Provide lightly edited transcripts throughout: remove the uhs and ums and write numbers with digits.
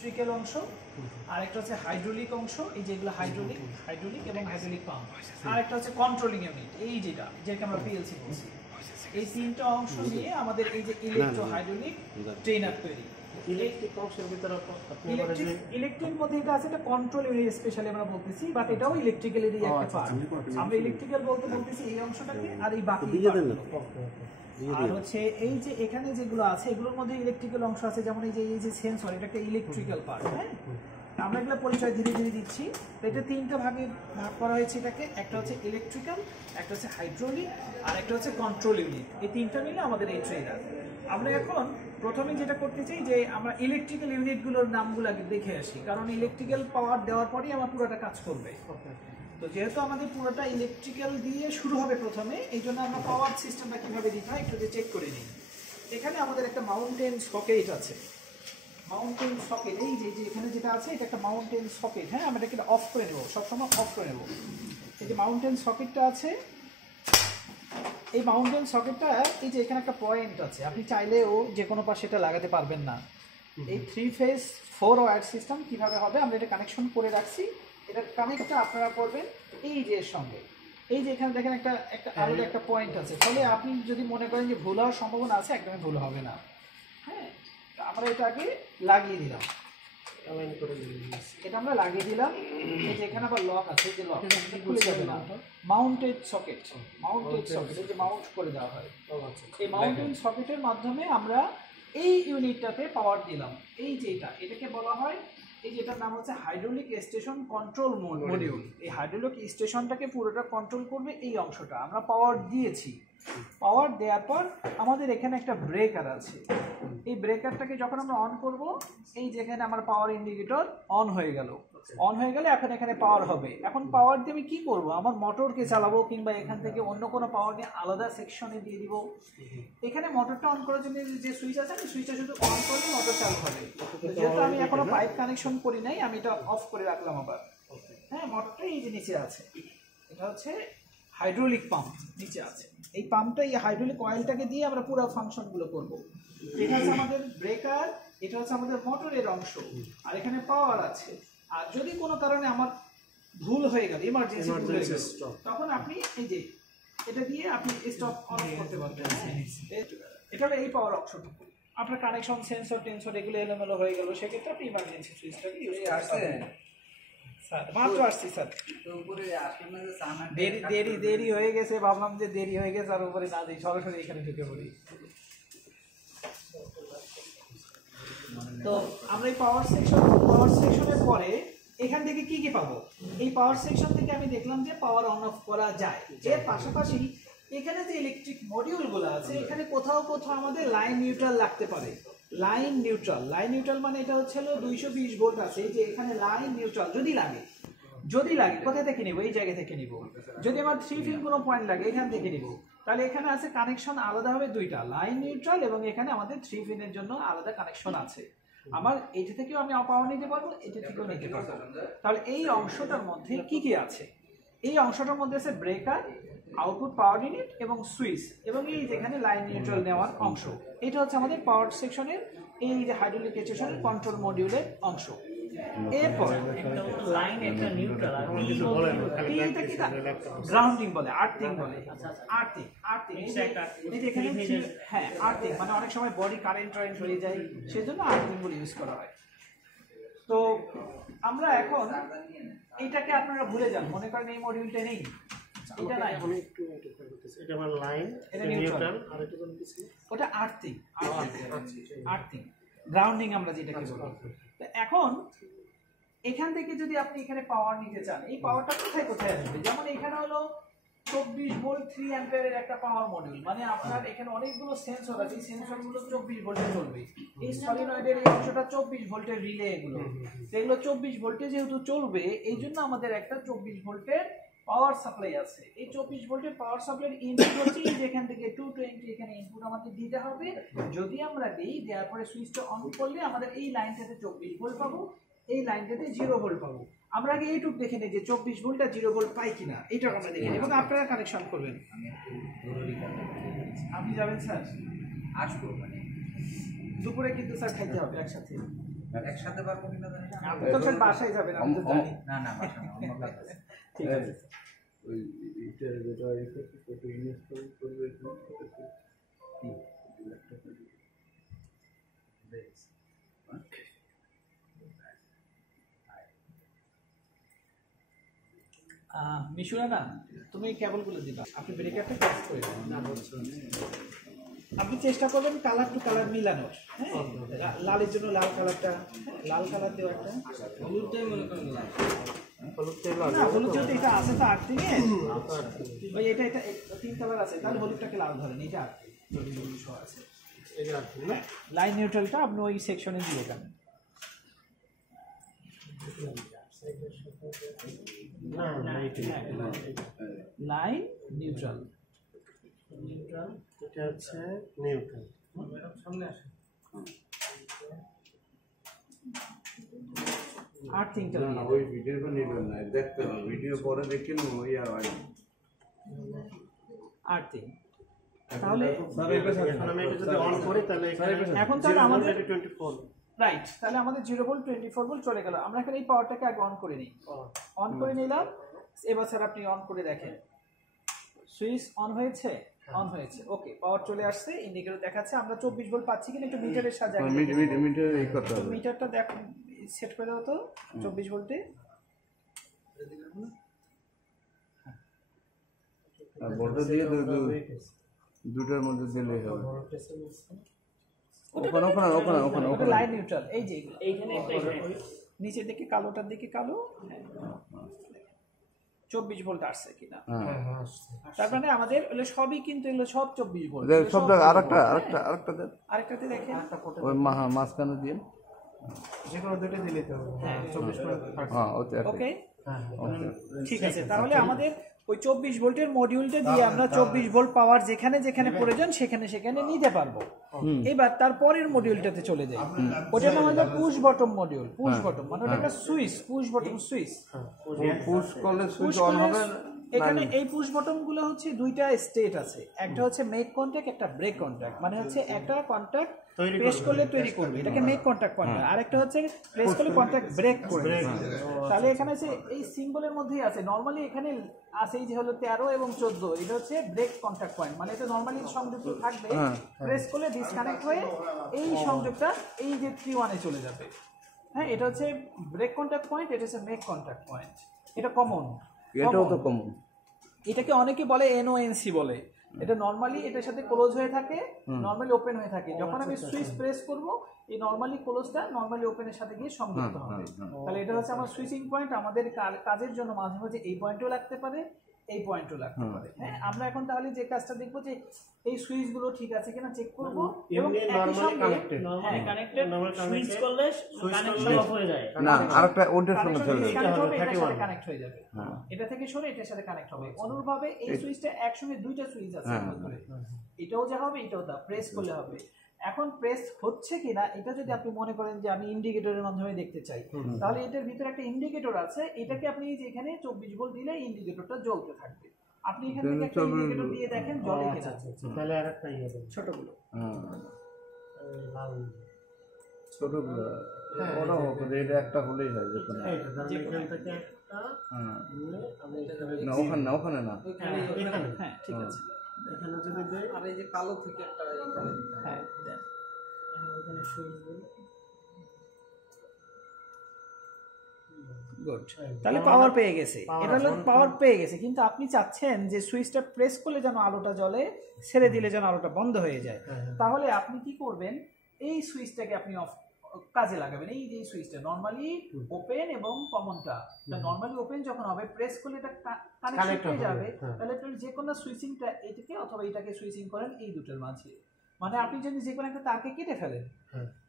Electrical অংশ, আর একটা হচ্ছে হাইড্রোলিক অংশ, এই যেগুলো হাইড্রোলিক এবং হাইড্রোলিক পাম্প, আর একটা হচ্ছে কন্ট্রোলিং ইউনিট, এই যেটাকে আমরা পিএলসি বলছি। এই তিনটা অংশ নিয়ে আমাদের এই যে ইলেকট্রো হাইড্রোলিক ট্রেনার তৈরি। ইলেকট্রিক অংশের ভিতরে ইলেকট্রিক মধ্যে এটা আছে, এটা কন্ট্রোল ইউনিট স্পেশালি আমরা বলতেছি, বাট এটাও ইলেকট্রিক্যালেরই একটা পার্ট। আমরা ইলেকট্রিক্যাল বলতেছি এই অংশটাকে, আর এই বাকি আর হচ্ছে এই যে এখানে যেগুলো আছে এগুলোর মধ্যে ইলেকট্রিক্যাল অংশ আছে, যেমন এই যে সেন্সর, এটা একটা ইলেকট্রিক্যাল পার্ট। হ্যাঁ, আমরা এগুলো পরিচয় ধীরে ধীরে দিচ্ছি। এটা তিনটা ভাগে ভাগ করা হয়েছে এটাকে, একটা হচ্ছে ইলেকট্রিক্যাল, একটা হচ্ছে হাইড্রোলিক, আর একটা হচ্ছে কন্ট্রোল ইউনিট। এই তিনটা মিলে আমাদের এই ট্রেনার। আমরা এখন প্রথমে যেটা করতে চাই যে আমরা ইলেকট্রিক্যাল ইউনিটগুলোর নামগুলো আগে দেখে আসি, কারণ ইলেকট্রিক্যাল পাওয়ার দেওয়ার পরেই আমার পুরোটা কাজ করবে। তো যেহেতু আমাদের পুরোটা ইলেকট্রিক্যাল দিয়ে শুরু হবে প্রথমে, এই জন্য আমরা পাওয়ার সিস্টেমটা কীভাবে দিতে হয় একটু চেক করে নিই। এখানে আমাদের একটা মাউন্টেন সকেট আছে, মাউন্টেন সকেট, এই যে এখানে যেটা আছে এটা একটা মাউন্টেন সকেট। হ্যাঁ, আমরা এটাকে অফ করে নেব, সবসময় অফ করে নেব। এই যে মাউন্টেন সকেটটা আছে, এই মাউন্টেন সকেটটা এই যে এখানে একটা পয়েন্ট আছে, আপনি চাইলেও যে কোনো পাশে এটা লাগাতে পারবেন না। এই 3 ফেজ 4 ওয়্যার সিস্টেম কিভাবে হবে, আমরা এটা কানেকশন করে রাখছি। এটার কানেক্টটা আপনারা করবেন এই যে এর সঙ্গে, এই যে এখানে দেখেন একটা আলাদা একটা পয়েন্ট আছে, ফলে আপনি যদি মনে করেন যে ভুল হওয়ার সম্ভাবনা আছে, একদমই ভুল হবে না। হ্যাঁ, আমরা এটাকে লাগিয়ে দিলাম, এটা আমরা লাগিয়ে দিলাম। এই যে এখানে আবার লক আছে, যে লক খুলে যাবে না। মাউন্টেড সকেট, এই যে মাউন্ট করে দেওয়া হয়, এই মাউন্টেড সকেটের মাধ্যমে আমরা এই ইউনিটটাতে পাওয়ার দিলাম। এই যে এটাকে বলা হয়, এই যেটার নাম হচ্ছে হাইড্রোলিক স্টেশন কন্ট্রোল মডিউল। এই হাইড্রোলিক স্টেশনটাকে পুরোটা কন্ট্রোল করবে এই অংশটা। আমরা পাওয়ার দিয়েছি, পাওয়ার দেওয়ার পর আমাদের এখানে একটা ব্রেকার আছে। এই ব্রেকারটাকে যখন আমরা অন করব, এই যেখানে আমার পাওয়ার ইন্ডিকেটর অন হয়ে গেল, অন হয়ে গেলে এখন এখানে পাওয়ার হবে। এখন পাওয়ার দিয়ে আমি কি করব, আমার মোটরকে চালাবো, কিংবা এখান থেকে অন্য কোনো পাওয়ার নিয়ে আলাদা সেকশনে দিয়ে দিব। এখানে মোটরটা অন করার জন্য যে সুইচ আছে, আমি সুইচটা শুধু অন করলে মোটর চালু হবে। যেহেতু আমি এখনো পাইপ কানেকশন করি নাই, আমি এটা অফ করে রাখলাম আবার। হ্যাঁ, মোটরটা এই যে নিচে আছে, এটা হচ্ছে হাইড্রোলিক পাম্প নিচে আছে। এই পাম্পটা, এই হাইড্রোলিক অয়েলটাকে দিয়ে আমরা পুরো ফাংশনগুলো করব। এটা হচ্ছে আমাদের ব্রেকার, এটা হচ্ছে আমাদের মোটরের অংশ, আর এখানে পাওয়ার আছে। আর যদি কোনো কারণে আমার ভুল হয়ে গেল, ইমার্জেন্সি ভুল হয়ে গেল, তখন আপনি এই যে এটা দিয়ে আপনি স্টপ অন করতে পারবেন। এটা হলো এই পাওয়ার অংশটুকু। আপনার কানেকশন, সেন্সর টেন্সর এগুলো এলোমেলো হয়ে গেল, সেক্ষেত্রে আপনি ইমার্জেন্সি সুইচটাকে ইউজ করতে স্যার। মাত্র আসছি স্যার, দেরি হয়ে গেছে, ভাবলাম যে দেরি হয়ে গেছে আর উপরে না দিই, সরাসরি এখানে ঢুকে পড়ি। তো আমরা এই পাওয়ার সেকশনের পরে এখান থেকে কি কি পাবো, এই পাওয়ার সেকশন থেকে আমি দেখলাম যে পাওয়ার অন অফ করা যায়। এর পাশাপাশি এখানে যে ইলেকট্রিক মডিউলগুলো আছে, এখানে কোথাও আমাদের লাইন নিউট্রাল লাগতে পারে। লাইন নিউট্রাল মানে এটা হচ্ছে 220 ভোল্ট আছে, এই যে এখানে লাইন নিউট্রাল যদি লাগে কোথা থেকে নিব, এই জায়গা থেকে নিব। যদি আমার 3 পিন কোনো পয়েন্ট লাগে, এখান থেকে নিব। তাহলে এখানে আছে কানেকশন আলাদা হবে দুইটা, লাইন নিউট্রাল, এবং এখানে আমাদের 3 পিনের জন্য আলাদা কানেকশন আছে। আমার এটা থেকেও আমি পাওয়ার নিতে পারবো, এটা থেকেও নিতে পারবো। তাহলে এই অংশটার মধ্যে কি কি আছে, এই অংশটার মধ্যে আছে ব্রেকার, আউটপুট পাওয়ার ইউনিট এবং সুইচ, এবং এই যেখানে লাইন নিউট্রাল নেওয়ার অংশ। এটা হচ্ছে আমাদের পাওয়ার সেকশনের এই যে হাইড্রোলিক স্টেশনের কন্ট্রোল মডিউলের অংশ। এরপর লাইন একটা নিউট্রাল, আর এইটা কি গ্রাউন্ডিং বলে, আর্থিং বলে। আর্থিং এই যেখানে, হ্যাঁ, আর্থিং মানে অনেক সময় বডি কারেন্ট হয়ে যায়, সেজন্য আর্থিং বলে ইউজ করা হয়। তো আমরা এখন এইটাকে আপনারা ভুলে যান, মনে করেন এই মডিউলটা নেই, এটা নাই, এটা আমার লাইন, এটা নিউট্রাল, আর এটা কোন কিছু, ওটা আর্থিং গ্রাউন্ডিং আমরা যেটাকে বলি। তো এখন এখান থেকে যদি আপনি এখানে পাওয়ার নিতে চান, এই পাওয়ারটা কোথায় আসবে, যেমন এখানে হলো 24 ভোল্ট 3 অ্যাম্পিয়ারের একটা পাওয়ার মডিউল, মানে আপনার এখানে অনেকগুলো সেন্সর আছে, এই সেন্সরগুলো 24 ভোল্টে চলবে। এই সলিনয়েডের এই অংশটা 24 ভোল্টের রিলে, এগুলো 24 ভোল্টে যেহেতু চলবে, এই জন্য আমাদের একটা 24 ভোল্টের পাওয়ার সাপ্লাই আছে। এই 24 ভোল্টের পাওয়ার সাপ্লাইয়ের ইনপুট হচ্ছে যেখান থেকে 220, এখানে ইনপুট আমাদের দিতে হবে। যদি আমরা দিই, দেওয়ার পরে সুইচটা অন করলে আমাদের এই লাইনটাতে 24 ভোল্ট পাবো, এই লাইনটাতে 0 ভোল্ট পাবো। আমরা আগে এইটুকু দেখে নিই যে 24 ভোল্ট আর 0 ভোল্ট পাই কিনা, এইটা আমরা দেখে নিই, এবং আপনারা কানেকশন করবেন। আপনি যাবেন স্যার? আসবো, মানে দুপুরে কিন্তু স্যার খাইতে হবে একসাথে। একসাথে পারবো কিনা জানি না। আপনি তো স্যার বাসায় যাবেন, আমি তো জানি। না না বাসা না, অন্য কাজ আছে। ঠিক আছে। ওই এটা যেটা একটু ইনস্টল করবে কি মিশুরা না, তুমি কেবলগুলো দিবা, আপনি ব্রেকারটা কাজ করে দেবেন। আপনি চেষ্টা করবেন কালার টু কালার মিলানোর, হ্যাঁ, লালের জন্য লাল কালারটা, লাল কালার দেওয়া একটা, হলুদটাই মনে করেন না। না হলুদ যদি এটা আছে তো আট দিনে ওই এটা এটা 3 কালার আছে, তাহলে হলুদটাকে লাল ধরেন, এটা আট যদি হলুদ সহ আছে, এটা আছে না? লাইন নিউট্রালটা আপনি ওই সেকশনে দিয়ে দেন। না না এটা লাইন নিউট্রাল, এটা হচ্ছে নিউট্রাল। সামনে আসে। আর 3টা না না ওই ভিডিওটা নেবেন না, দেখতে হবে ভিডিও পরে দেখে নেবো ওই আর হয় না। আর 3 তাহলে এখন আমি এটা যদি অন করি তাহলে এখন তাহলে আমাদের 24 রাইট, তাহলে আমাদের 0 ভোল্ট 24 ভোল্ট চলে গেল। আমরা এখানে এই পাওয়ারটাকে আগে অন করে নিই, অন করে নিলাম। এবার স্যার আপনি অন করে দেখেন, সুইচ অন হয়েছে, অন হয়েছে, ওকে, পাওয়ার চলে আসছে, ইন্ডিকেটর দেখাচ্ছে। আমরা 24 ভোল্ট পাচ্ছি কিনা একটু মিটারের সাহায্যে মিটার এই করতে হবে। মিটারটা দেখ সেট করে দাও তো 24 ভোল্টে। আর ভোল্টেজ দিয়ে দুটোর মধ্যে দিলেই হবে। ওখানে ওখানে ওখানে ওখানে ওটা ওখানে লাইন নিউট্রাল, এই যে এগুলো। এইখানে একটা এখানে। নিচের দিকে কালোটার দিকে কালো, 24 ভোল্ট আসছে কিনা। হ্যাঁ তার মানে আমাদের এগুলো সবই কিন্তু এগুলো সব 24 ভোল্ট। সব জায়গায় আরেকটা দেন, আরেকটাতে দেখেন, ওই মাঝখানে দিয়ে। যেকোনো দুটো দিলেই তো হবে। হ্যাঁ 24 হ্যাঁ ওতে ওকে ওকে ঠিক আছে। তাহলে আমাদের ওই 24 ভোল্টের মডিউলটা দিয়ে আমরা 24 ভোল্ট পাওয়ার যেখানে যেখানে প্রয়োজন সেখানে সেখানে নিতে পারবো। এবার তারপরের মডিউলটাতে চলে যাই, ওটা আমাদের push bottom module. Push bottom মানে ওটা একটা switch, push bottom switch. Push করলে সুইচ অন হবে। এখানে এই পুশ বটম গুলো হচ্ছে দুইটা স্টেট আছে, একটা হচ্ছে মেক কন্টাক্ট, একটা ব্রেক কন্টাক্ট। মানে হচ্ছে একটা কন্টাক্ট প্রেস করলে তৈরি করবে, এটাকে মেক কন্টাক্ট পয়েন্ট। আরেকটা হচ্ছে প্রেস করলে কন্টাক্ট ব্রেক করবে। তাহলে এখানে আছে এই সিম্বলের মধ্যেই আছে, নরমালি এখানে আছে এই যে হলো 13 এবং 14, এটা হচ্ছে ব্রেক কন্টাক্ট পয়েন্ট। মানে এটা নরমালি সংযুক্ত থাকবে, প্রেস করলে ডিসকানেক্ট হয়ে এই সংযোগটা এই যে 3-1 এ চলে যাবে। হ্যাঁ, এটা হচ্ছে ব্রেক কন্টাক্ট পয়েন্ট, এটা হচ্ছে মেক কন্টাক্ট পয়েন্ট। এটা কমন, এটাও তো কমন। এটাকে অনেকে বলে এনওএনসি বলে। এটা নরমালি এটার সাথে ক্লোজ হয়ে থাকে, নরমালি ওপেন হয়ে থাকে। যখন আমি সুইচ প্রেস করব এই নরমালি ক্লোজটা নরমালি ওপেনের সাথে গিয়ে সংযুক্ত হবে। তাহলে এটা হচ্ছে আমার সুইচিং পয়েন্ট। আমাদের কাজের জন্য মাঝে মাঝে এই পয়েন্টও লাগতে পারে, এই পয়েন্টও লাগতে পারে। হ্যাঁ, আমরা এখন তাহলে যে কাজটা দেখবো যে এই সুইচ গুলো ঠিক আছে কিনা চেক করব এবং একই সঙ্গে নরমালি কানেক্টেড সুইচ করলে কানেকশন অফ হয়ে যায়। না আরেকটা ওটার সঙ্গে চলে যাবে। কানেক্ট হয়ে যাবে, এটা থেকে সরে এটার সাথে কানেক্ট হবে। অনুরূপভাবে এই সুইচটা একসঙ্গে দুইটা সুইচ আছে, এটাও যা হবে এটাও তা প্রেস করলে হবে। এখন প্রেস হচ্ছে কিনা এটা যদি আপনি মনে করেন যে আমি ইন্ডিকেটরের মাধ্যমে দেখতে চাই, তাহলে এটার ভিতরে একটা ইন্ডিকেটর আছে, এটাকে আপনি যে এখানে 24 ভোল্ট দিলে ইন্ডিকেটরটা জ্বলতে থাকবে। আপনি এখান থেকে একটা ইন্ডিকেটর দিয়ে দেখেন জ্বলে কিনা। তাহলে আরেকটা ইয়ে দেব ছোটগুলো লাল ছোটগুলো বড় হোক, এটা একটা হলেই হয় যেত না। এইটা তাহলে এখান থেকে একটা নিয়ে আমি এখানে না ওখানে না, ওখানে না। এখানে হ্যাঁ ঠিক আছে। এখানে যদি দেই আর এই যে কালো থেকে একটা এখানে দিতে হবে। হ্যাঁ দেন। এখানে সুইচ দিই। গুড, তাহলে পাওয়ার পেয়ে গেছে। এটা হলো পাওয়ার পেয়ে গেছে, কিন্তু আপনি চাচ্ছেন যে সুইচটা প্রেস করলে যেন আলোটা জ্বলে, ছেড়ে দিলে যেন আলোটা বন্ধ হয়ে যায়। তাহলে আপনি কি করবেন, এই সুইচটাকে আপনি অফ কাজে লাগাবেন। এই যে সুইচটা নরমালি ওপেন এবং কমনটা, নরমালি ওপেন যখন হবে প্রেস করলে এটা কানেক্ট হয়ে যাবে। তাহলে আপনি যে কোনো সুইচিংটা এটাকে অথবা এটাকে সুইচিং করেন এই দুটোর মাঝে। মানে আপনি যদি যে কোনো একটা তারকে কেটে ফেলেন,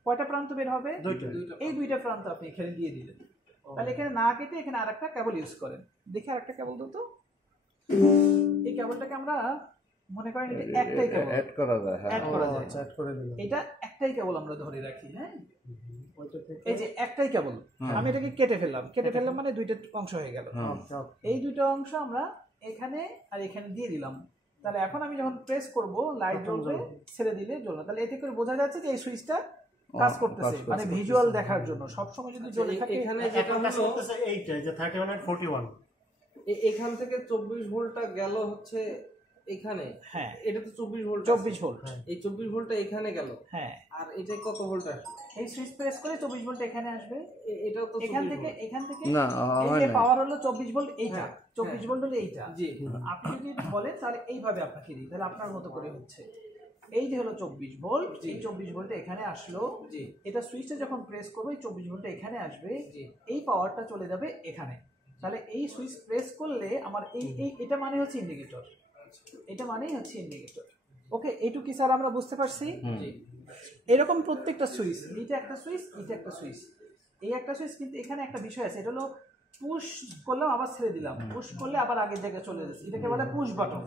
কয়টা প্রান্ত বের হবে? এই দুইটা প্রান্ত আপনি এখানে দিয়ে দিলেন। তাহলে এখানে না কেটে এখানে আরেকটা কেবল ইউজ করেন। দেখে আরেকটা কেবল দাও তো। এই কেবলটাকে আমরা মনে করেন এটা একটাই কেবল অ্যাড করা যায়। হ্যাঁ অ্যাড করা যায়, চ্যাট করে দিলাম। এটা একটাই কেবল আমরা ধরে রাখি। হ্যাঁ, এই যে একটাই কেবল, আমি এটাকে কেটে ফেললাম মানে দুইটা অংশ হয়ে গেল। এই দুইটা অংশ আমরা এখানে আর এখানে দিয়ে দিলাম। তাহলে এখন আমি যখন প্রেস করব লাইট জ্বলবে, ছেড়ে দিলে জ্বলবে। তাহলে এতে করে বোঝা যাচ্ছে যে এই সুইচটা কাজ করতেছে, মানে ভিজুয়াল দেখার জন্য সবসময় যদি জ্বলে থাকে। এখানে যেটা কাজ করতেছে এইটা যে 31 আর 41 এখান থেকে 24 ভোল্টটা গেল হচ্ছে এখানে। হ্যাঁ, এটা তো 24 ভোল্ট, 24 ভোল্ট। এই 24 ভোল্টটা এখানে গেল। হ্যাঁ, আর এটা কত ভোল্ট আসবে? এই সুইচ প্রেস করে 24 ভোল্ট এখানে আসবে। এটাও তো এখান 24 থেকে ভোল্ট। না এই হয় যে না। পাওয়ার হলো 24 ভোল্ট, এইটা হ্যাঁ, 24 ভোল্ট হলো এইটা। জি, আপনি যদি বলেন তাহলে এইভাবে আপনাকে দিই, তাহলে আপনার মতো করে হচ্ছে। এই যে হলো 24 ভোল্ট, এই 24 ভোল্ট এখানে আসলো। জি, এটা সুইচটা যখন প্রেস করবে 24 ভোল্ট এখানে আসবে, জি। এই পাওয়ারটা চলে যাবে এখানে। তাহলে এই সুইচ প্রেস করলে আমার এটা মানে হচ্ছে ইন্ডিকেটর, এটা মানেই হচ্ছে ইন্ডিকেটর। ওকে, এইটুকু কি স্যার আমরা বুঝতে পারছি? জি। এরকম প্রত্যেকটা সুইচ, এইটা একটা সুইচ, এইটা একটা সুইচ, এই একটা সুইচ, কিন্তু এখানে একটা বিষয় আছে, এটা হলো পুশ করলাম আবার ছেড়ে দিলাম, পুশ করলে আবার আগের জায়গায় চলে যাচ্ছে, এটাকে বলে পুশ বাটন।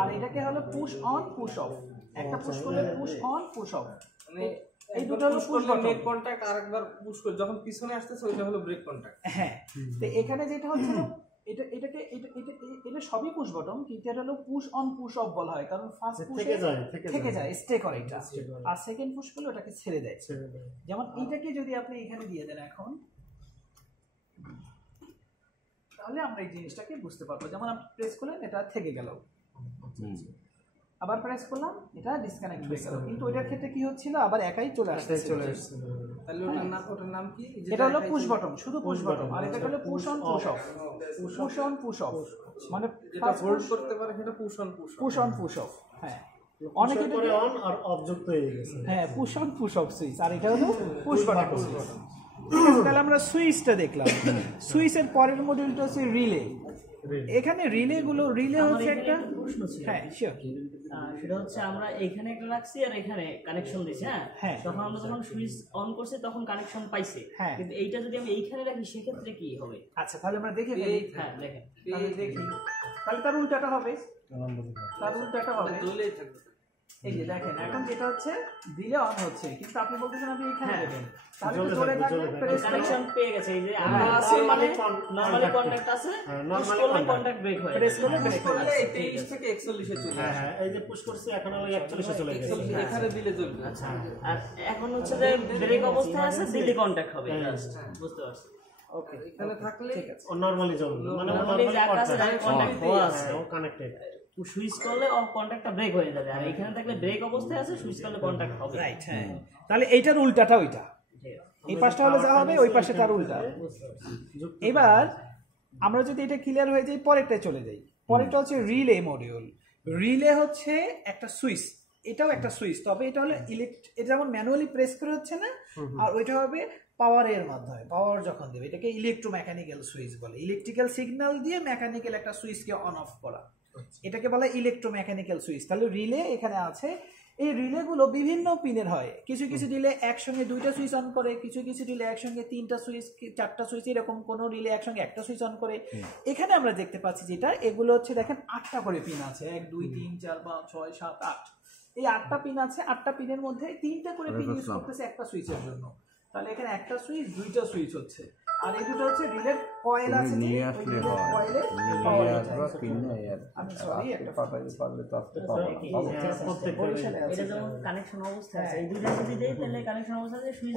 আর এটাকে হলো পুশ অন পুশ অফ। একটা পুশ করলে পুশ অন পুশ অফ, মানে এই দুটো হলো পুশ বাটন। নেট কন্টাক্ট, আর একবার পুশ করে যখন পিছনে আসতেছে ওইটা হলো ব্রেক কন্টাক্ট। হ্যাঁ, তো এখানে যেটা হচ্ছে এটা সবই পুশ বাটন, কিন্তু এটা হলো পুশ অন পুশ অফ বলা হয়, কারণ ফার্স্ট পুশ থেকে যায়, স্টে করে এটা, আর সেকেন্ড পুশ করলে ওটাকে ছেড়ে দেয়। যেমন এইটাকে যদি আপনি এখানে দিয়ে দেন এখন, তাহলে আমরা এই জিনিসটাকে বুঝতে পারবো। যেমন আপনি প্রেস করলেন, এটা থেকে গেল, আবার প্রেস করলাম, এটা ডিসকানেক্ট হয়ে গেল, কিন্তু ওইটার ক্ষেত্রে কি হচ্ছিল, আবার একাই চলে আসছে। তাহলে ওটার নাম কি? এটা হলো পুশ বাটন, শুধু পুশ বাটন। আর এটা হলো push on push of, push on push of, মানে যেটা হোল্ড করতে পারে সেটা push on push of. Push on push of. হ্যাঁ, অনেকে করে অন আর অফ যুক্ত হয়ে গেছে। হ্যাঁ, push on push off switch, আর এটা হলো পুশ বাটন। তাহলে আমরা সুইচটা দেখলাম। সুইচের পরের মডিউলটা হচ্ছে রিলে। এখানে রিলে হচ্ছে একটা প্রশ্ন ছিল। হ্যাঁ, শিওর। সেটা হচ্ছে আমরা এখানে একটা রাখছি আর এখানে কানেকশন দিছি। হ্যাঁ, তখন আমরা যখন সুইচ অন করছি তখন কানেকশন পাইছে। হ্যাঁ, কিন্তু এইটা যদি আমি এইখানে রাখি সেক্ষেত্রে কি হবে? আচ্ছা, তাহলে আমরা দেখে ফেলি। হ্যাঁ, দেখেন তাহলে দেখি, তাহলে তার উল্টাটা হবে, দলেই থাকবে। এই যে দেখেন, এখন যেটা হচ্ছে দিলে অন হচ্ছে, কিন্তু আপনি বলতেছেন আপনি এখানে দেবেন, তাহলে তো জোরে থাকবে, প্রেস কানেকশন পেয়ে গেছে। এই যে হ্যাঁ, আছে মানে নরমালি কন্টাক্ট আছে, পুশ করলে কন্টাক্ট ব্রেক হয়ে প্রেস করলে পুশ ব্রেক করলে হবে। 23 থেকে 41 এ চলে হ্যাঁ আসে। হ্যাঁ, এই যে পুশ করছি এখন হলো 41 এ চলে গেছে। 41 এখানে দিলে জ্বলবে। আচ্ছা, আর এখন হচ্ছে যে ব্রেক অবস্থায় আছে, দিলে কন্টাক্ট হবে। বুঝতে পারছি। ওকে, এখানে থাকলে ও নরমালি জ্বলবে, মানে নরমালি যে আকাশে কন্টাক্ট হওয়া আছে, ও কানেক্টেড। সুইচ করলে কন্টাক্টটা ব্রেক হয়ে যাবে, আর এখানে থাকলে ব্রেক অবস্থায় আছে, সুইচ করলে কন্টাক্ট হবে। রাইট। হ্যাঁ, তাহলে এইটার উল্টাটা ওইটা, এই পাশটা হলে যা হবে ওই পাশে তার উল্টা। এবার আমরা যদি এটা ক্লিয়ার হয়ে যাই, পরেরটায় চলে যাই। পরেরটা হচ্ছে রিলে মডিউল। রিলে হচ্ছে একটা সুইচ, এটাও একটা সুইচ, তবে এটা হলো এটা যেমন ম্যানুয়ালি প্রেস করে হচ্ছে না, আর ওইটা হবে পাওয়ারের মাধ্যমে, পাওয়ার যখন দেবে এটাকে ইলেকট্রোমেকানিক্যাল সুইচ বলে। ইলেকট্রিক্যাল সিগন্যাল দিয়ে মেকানিক্যাল একটা সুইচকে অন অফ করা, এটাকে বলে ইলেকট্রোমেকানিক্যাল সুইচ। তাহলে রিলে এখানে আছে। এই রিলেগুলো বিভিন্ন পিনের হয়, কিছু কিছু রিলে একসঙ্গে দুইটা সুইচ অন করে, কিছু কিছু রিলে একসঙ্গে তিনটা সুইচ, চারটা সুইচ, এরকম কোন রিলে একসঙ্গে একটা সুইচ অন করে। এখানে আমরা দেখতে পাচ্ছি যেটা, এগুলো হচ্ছে দেখেন 8টা করে পিন আছে, 1 2 3 4 5 6 7 8, এই 8টা পিন আছে। 8টা পিনের মধ্যে 3টা করে পিন ইউজ করতেছে একটা সুইচের জন্য। তাহলে এখানে একটা সুইচ, দুইটা সুইচ হচ্ছে, আর এই দুটো হচ্ছে রিলের কয়েল আছে, নিয়ে আসলে হয়, কয়েলের নিয়ে আসবা কিনে আমি সরি একটা পাঠাইতে পারলে তো আসতে পারবো না। এটা যেমন কানেকশন অবস্থায় আছে, এই দুইটা যদি দেই তাহলে কানেকশন অবস্থায় সুইচ